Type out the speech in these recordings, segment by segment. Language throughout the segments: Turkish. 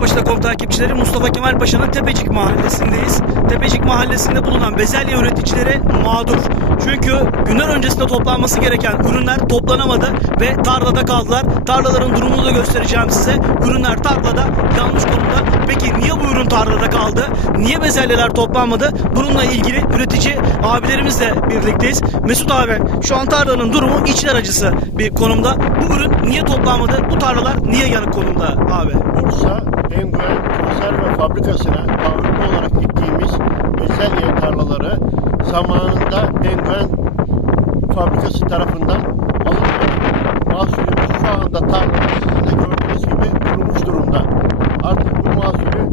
Mustafa.com takipçileri Mustafa Kemal Paşa'nın Tepecik mahallesindeyiz. Tepecik mahallesinde bulunan bezelye üreticileri mağdur. Çünkü günler öncesinde toplanması gereken ürünler toplanamadı ve tarlada kaldılar. Tarlaların durumunu da göstereceğim size. Ürünler tarlada yanlış konumda. Peki niye bu ürün tarlada kaldı? Niye bezelyeler toplanmadı? Bununla ilgili üretici abilerimizle birlikteyiz. Mesut abi şu an tarlanın durumu içler acısı bir konumda. Bu ürün niye toplanmadı? Bu tarlalar niye yanık konumda abi? Bursa Penguen Konserve Fabrikası'na ağırlıklı olarak ektiğimiz bezelye tarlaları zamanında Penguen Fabrikası tarafından alınmadı. Mahsulümüz şu anda tarlada sizin de gördüğünüz gibi kurumuş durumda. Artık bu mahsulü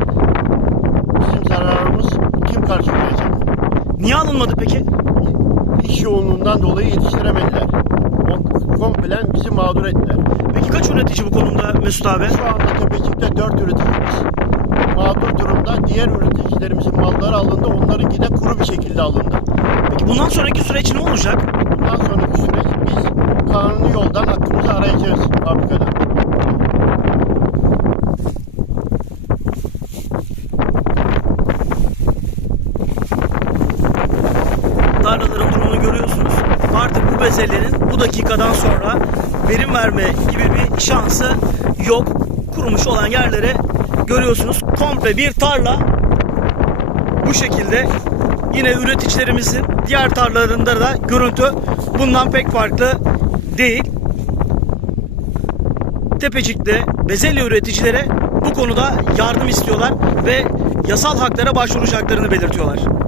bizim zararımız kim karşılayacak? Niye alınmadı peki? İş yoğunluğundan dolayı yetiştiremediler. Komple bizi mağdur ettiler. Peki kaç üretici bu konumda Mesut abi? Şu anda Tepecik'te 4 üreticimiz mağdur durumda. Diğer üreticilerimizin malları alındı. Onlarınki de kuru bir şekilde alındı. Peki bundan sonraki süreç ne olacak? Bundan sonraki süreç biz kanuni yoldan hakkımızı arayacağız fabrikada. Tarlaların durumunu görüyorsunuz. Artık bu bezelyenin bu dakikadan sonra verim verme gibi bir şansı yok. Kurumuş olan yerleri görüyorsunuz. Komple bir tarla bu şekilde yine üreticilerimizin diğer tarlalarında da görüntü bundan pek farklı değil. Tepecik'te bezelye üreticilere bu konuda yardım istiyorlar ve yasal haklara başvuracaklarını belirtiyorlar.